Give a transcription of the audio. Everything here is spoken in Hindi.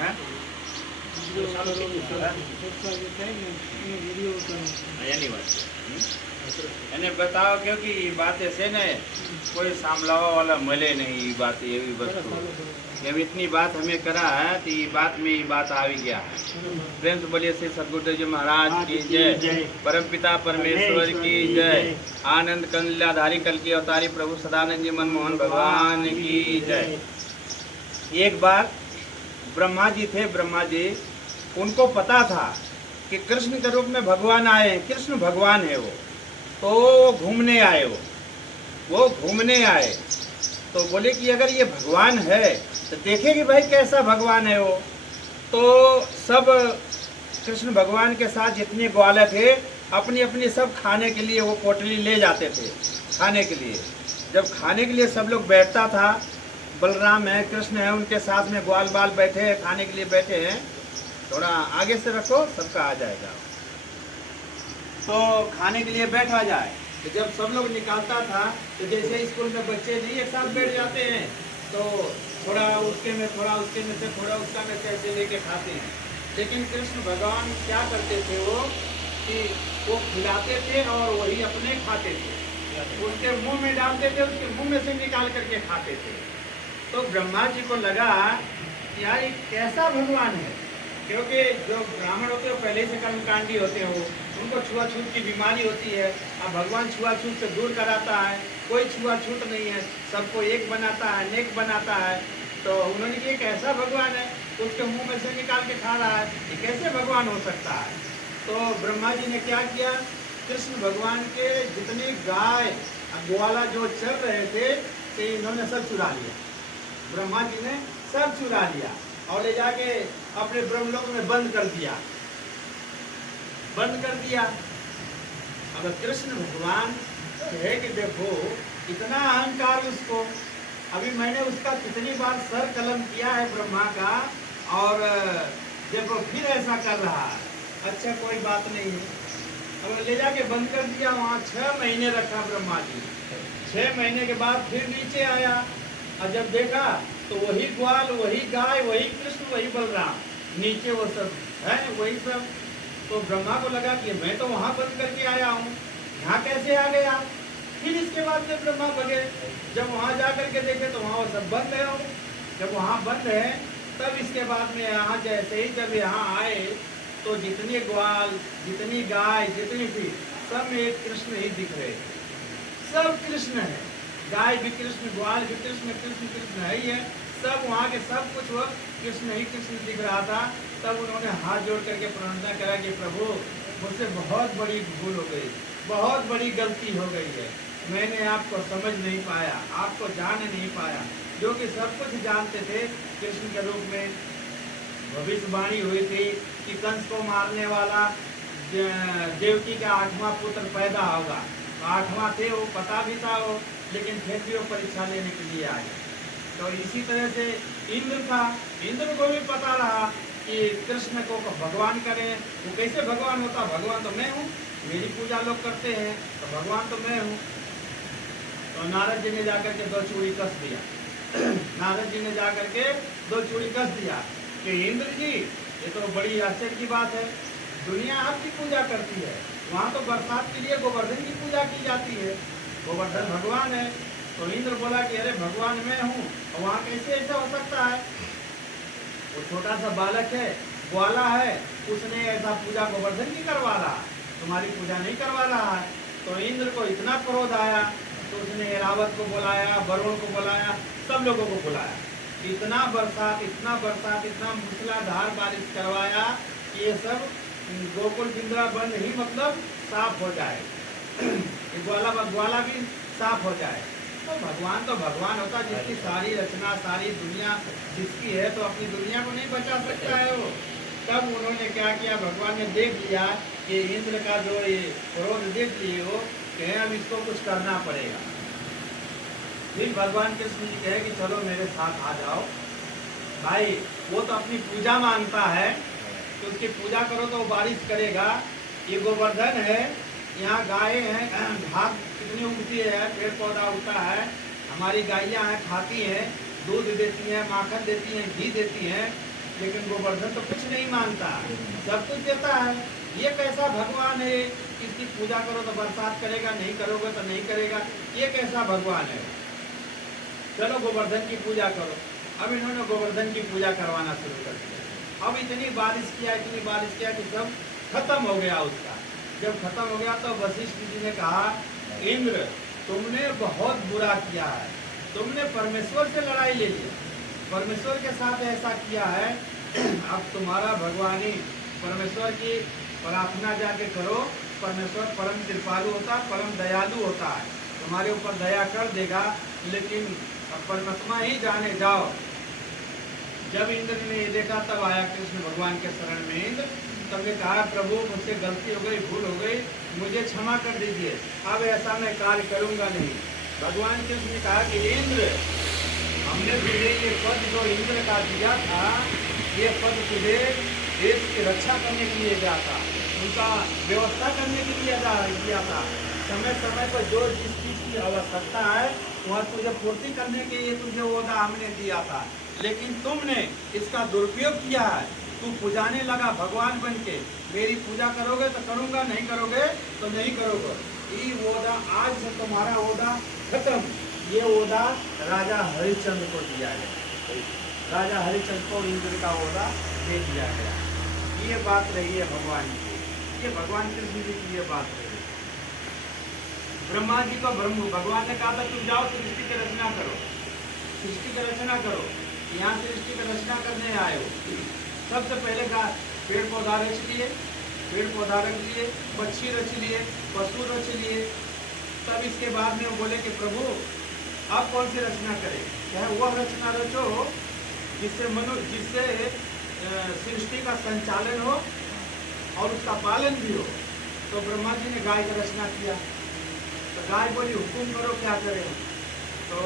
हैं? એની વાત છે એને બતાવો क्योंकि बात ऐसे ने कोई सामलावा वाला मिले नहीं ये बात एवी वस्तु जब इतनी बात हमें करा है तो ये बात में ये बात आ गया है। प्रेम से बोलिए श्री सदगुरुदेव जी महाराज की जय, परम पिता परमेश्वर की जय, आनंद कंदलाधारी कल की अवतारी प्रभु सदानंद जी मनमोहन भगवान की जय। एक बार ब्रह्मा जी थे, ब्रह्मा जी उनको पता था कि कृष्ण के रूप में भगवान आए हैं, कृष्ण भगवान है वो, तो घूमने आए वो घूमने आए तो बोले कि अगर ये भगवान है तो देखे कि भाई कैसा भगवान है वो। तो सब कृष्ण भगवान के साथ जितने ग्वाले थे अपनी अपनी सब खाने के लिए वो पोटली ले जाते थे खाने के लिए। जब खाने के लिए सब लोग बैठता था, बलराम है, कृष्ण है, उनके साथ में ग्वाल बाल बैठे हैं, खाने के लिए बैठे हैं। थोड़ा आगे से रखो, सबका आ जाएगा। तो खाने के लिए बैठा जाए तो जब सब लोग निकालता था तो जैसे स्कूल में बच्चे नहीं एक साथ बैठ जाते हैं तो थोड़ा उसके में थोड़ा उसके में से थोड़ा उसका में से ऐसे लेके खाते हैं। लेकिन कृष्ण भगवान क्या करते थे वो कि वो खिलाते थे और वही अपने खाते थे, उनके मुंह में डालते थे, उसके मुंह में से निकाल करके खाते थे। तो ब्रह्मा जी को लगा यार ये कैसा भगवान है, क्योंकि जो ब्राह्मण होते हैं पहले से कर्मकांडी होते हो, उनको छुआछूत की बीमारी होती है। अब भगवान छुआछूत से दूर कराता है, कोई छुआछूत नहीं है, सबको एक बनाता है, नेक बनाता है। तो उन्होंने कहा कैसा भगवान है, उसके मुंह में से निकाल के खा रहा है, ये कैसे भगवान हो सकता है। तो ब्रह्मा जी ने क्या किया, कृष्ण भगवान के जितने गाय ग्वाला जो चल रहे थे तो इन्होंने सब चुरा लिया, ब्रह्मा जी ने सब चुरा लिया और ले जाके अपने ब्रह्मलोक में बंद कर दिया। अगर कृष्ण भगवान कहे कि देखो इतना अहंकार उसको, अभी मैंने उसका कितनी बार सर कलम किया है ब्रह्मा का, और देखो फिर ऐसा कर रहा है, अच्छा कोई बात नहीं है। अब ले जाके बंद कर दिया, वहाँ 6 महीने रखा ब्रह्मा जी। 6 महीने के बाद फिर नीचे आया और जब देखा तो वही ग्वाल, वही गाय, वही कृष्ण, वही बलराम, नीचे वो सब है वही सब। तो ब्रह्मा को लगा कि मैं तो वहाँ बंद करके आया हूँ, यहाँ कैसे आ गया। फिर इसके बाद में ब्रह्मा भगे, जब वहाँ जा करके देखे तो वहाँ वो सब बंद है। जब वहाँ बंद है तब इसके बाद में यहाँ जैसे ही जब यहाँ आए तो जितने ग्वाल, जितनी गाय, जितनी थी सब में एक कृष्ण ही दिख रहे थे, सब कृष्ण है, गाय भी कृष्ण, ग्वाल भी कृष्ण, कृष्ण कृष्ण है ही है, सब वहाँ के सब कुछ वो कृष्ण ही कृष्ण दिख रहा था। तब उन्होंने हाथ जोड़ करके प्रार्थना करा कि प्रभु मुझसे बहुत बड़ी भूल हो गई, बहुत बड़ी गलती हो गई है, मैंने आपको समझ नहीं पाया, आपको जान नहीं पाया, जो कि सब कुछ जानते थे। कृष्ण के रूप में भविष्यवाणी हुई थी कि कंस को मारने वाला देवकी का 8वां पुत्र पैदा होगा, तो 8वां थे वो, पता भी था वो, लेकिन फिर भी वो परीक्षा लेने के लिए आए। तो इसी तरह से इंद्र था, इंद्र को भी पता रहा कि कृष्ण को भगवान करें, वो कैसे भगवान होता, भगवान तो मैं हूँ, मेरी पूजा लोग करते हैं तो भगवान तो मैं हूँ। तो नारद जी ने जाकर के 2 चूड़ी कस दिया नारद जी ने जाकर के 2 चूड़ी कस दिया कि इंद्र जी ये तो बड़ी आश्चर्य की बात है, दुनिया आपकी पूजा करती है, वहाँ तो बरसात के लिए गोवर्धन की पूजा की जाती है, गोवर्धन भगवान है। तो इंद्र बोला कि अरे भगवान मैं हूँ, और वहाँ कैसे ऐसा हो सकता है, वो छोटा सा बालक है, ग्वाला है, उसने ऐसा पूजा गोवर्धन की करवा रहा, तुम्हारी पूजा नहीं करवा रहा है। तो इंद्र को इतना क्रोध आया तो उसने एरावत को बुलाया, वरुण को बुलाया, सब लोगों को बुलाया, इतना बरसात, इतना बरसात, इतना मूसलाधार बारिश करवाया कि ये सब गोकुल वृंदावन ही मतलब साफ हो जाए ग्वाला भी साफ हो जाए। तो भगवान होता जिसकी सारी रचना, सारी दुनिया जिसकी है, तो अपनी दुनिया को नहीं बचा सकता है वो। तब उन्होंने क्या किया, भगवान ने देख लिया कि इंद्र का जो ये क्रोध देख लिए हो, कहे अब इसको कुछ करना पड़ेगा। फिर भगवान कृष्ण जी कहे कि चलो मेरे साथ आ जाओ भाई, वो तो अपनी पूजा मांगता है कि उसकी पूजा करो तो बारिश करेगा। ये गोवर्धन है, यहाँ गाय हैं, घास कितनी उगती है, पेड़ पौधा उगता है, हमारी गायें हैं, खाती हैं, दूध देती हैं, माखन देती हैं, घी देती हैं, लेकिन गोवर्धन तो कुछ नहीं मानता, सब कुछ देता है। ये कैसा भगवान है, इसकी पूजा करो तो बरसात करेगा, नहीं करोगे तो नहीं करेगा, ये कैसा भगवान है। चलो गोवर्धन की पूजा करो। अब इन्होंने गोवर्धन की पूजा करवाना शुरू कर दिया। अब इतनी बारिश किया कि सब खत्म हो गया उसका। जब खत्म हो गया तो वशिष्ठ जी ने कहा, इंद्र तुमने बहुत बुरा किया है, तुमने परमेश्वर से लड़ाई ले ली, परमेश्वर के साथ ऐसा किया है। अब तुम्हारा भगवानी परमेश्वर की प्रार्थना जाके करो, परमेश्वर परम कृपालु होता है, परम दयालु होता है, तुम्हारे ऊपर दया कर देगा। लेकिन अब परमात्मा ही जाने जाओ। जब इंद्र ने ये देखा तब आया कृष्ण भगवान के शरण में इंद्र, तब ने कहा, प्रभु मुझसे गलती हो गई, भूल हो गई, मुझे क्षमा कर दीजिए, अब ऐसा मैं कार्य करूंगा नहीं। भगवान कृष्ण ने कहा कि इंद्र, हमने तुझे ये पद जो इंद्र का दिया था, ये पद तुझे देश की रक्षा करने के लिए दिया था, उनका व्यवस्था करने के लिए दिया था। समय समय पर जो जिस चीज की आवश्यकता है वह तुझे पूर्ति करने के लिए तुझे वो हमने दिया था, लेकिन तुमने इसका दुरुपयोग किया है। तू पुजाने लगा भगवान बन के, मेरी पूजा करोगे तो करूंगा, नहीं करोगे तो नहीं करोगे। ये ओदा आज से तुम्हारा ओदा खत्म। ये ओदा राजा हरिश्चंद्र को दिया गया, राजा हरिश्चंद्र को इंद्र का ओदा दे दिया गया। ये बात रही है भगवान की, ये भगवान कृष्ण जी की ये बात रही। ब्रह्मा जी को भगवान ने कहा था तुम जाओ सृष्टि की रचना करो, सृष्टि की रचना करो। यहाँ सृष्टि की रचना करने आए हो। सबसे पहले पेड़ पौधा रच लिए, पेड़ पौधा रख लिए, पक्षी रच लिए, पशु रच लिए। तब इसके बाद में वो बोले कि प्रभु आप कौन सी रचना करें, चाहे वह रचना रचो जिससे सृष्टि का संचालन हो और उसका पालन भी हो। तो ब्रह्मा जी ने गाय का रचना किया। तो गाय बोली हुकुम करो क्या करें। तो